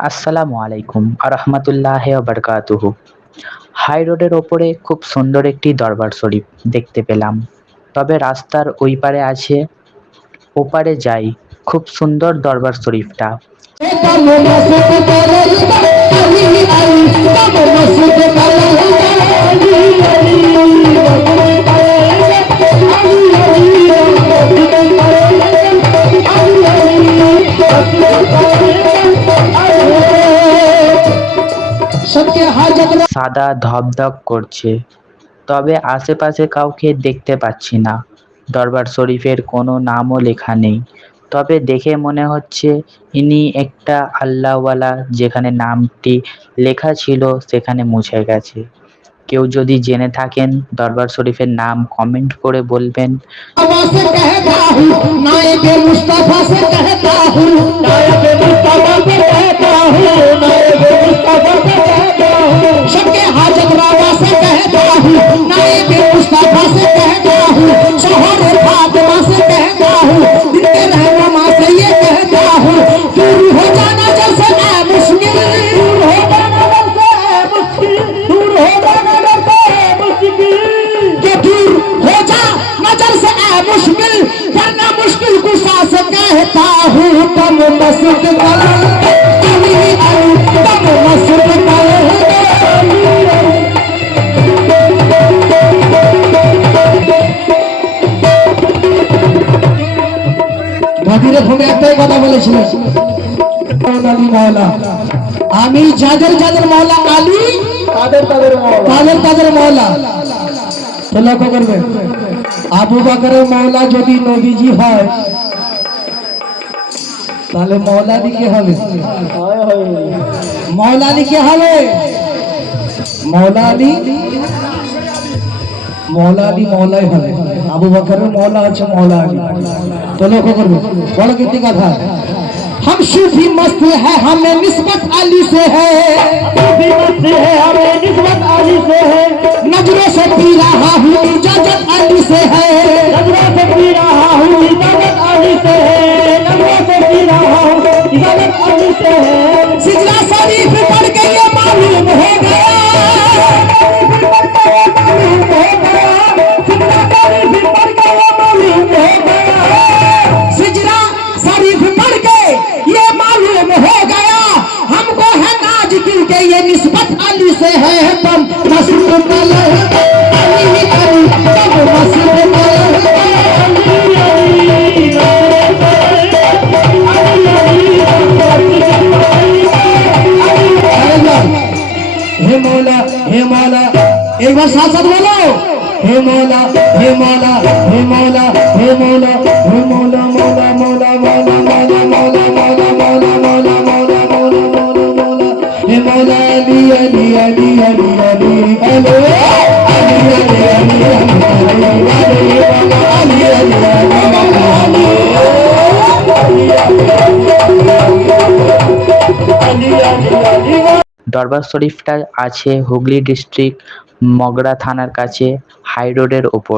আসসালামু আলাইকুম আরহামতুল্লাহ বারকাতুহু। হাই রোডের ওপরে খুব সুন্দর একটি দরবার শরীফ দেখতে পেলাম। তবে রাস্তার ওই পারে আছে, ওপারে যাই, খুব সুন্দর দরবার শরীফটা। সাদা ধপধপ করছে। তবে আশেপাশে কাউকে দেখতে পাচ্ছি না। দরবার শরীফের কোনো নামও লেখা নেই। তবে দেখে মনে হচ্ছে ইনি একটা আল্লাহওয়ালা যেখানে নামটি লেখা ছিল সেখানে মুছে গেছে। কেউ যদি জেনে থাকেন দরবার শরীফের নাম কমেন্ট করে বলবেন। একটাই কথা বলেছিলেন। আমি যাদের যাদের মৌলা আলী তাদের তাদের তাদের তাদের মৌলা তো লক্ষ্য করবেন আবু বাকরের মৌলা যদি নবীজি হয় তাহলে মৌলানি কি হবে মৌলানি কি হবে মৌলানি মৌলানি মৌলাই হবে আবু বকরের মৌলা আছে মৌলানি তো লক্ষ্য করবো বলো কিন্তু কথা हम सूफी मस्त है हमें निस्बत अली से है सूफी मस्त है हमें निस्बत अली से है नज़रों से पी रहा हूँ इजाज़त अली से है শরীফ মৌলা একবার সাথ সাথ বলো। হে মৌলা হে মৌলা হে মৌলা হে মৌলা দরবার শরীফটা আছে হুগলি ডিস্ট্রিক্ট মগরা থানার কাছে হাই রোডের ওপর।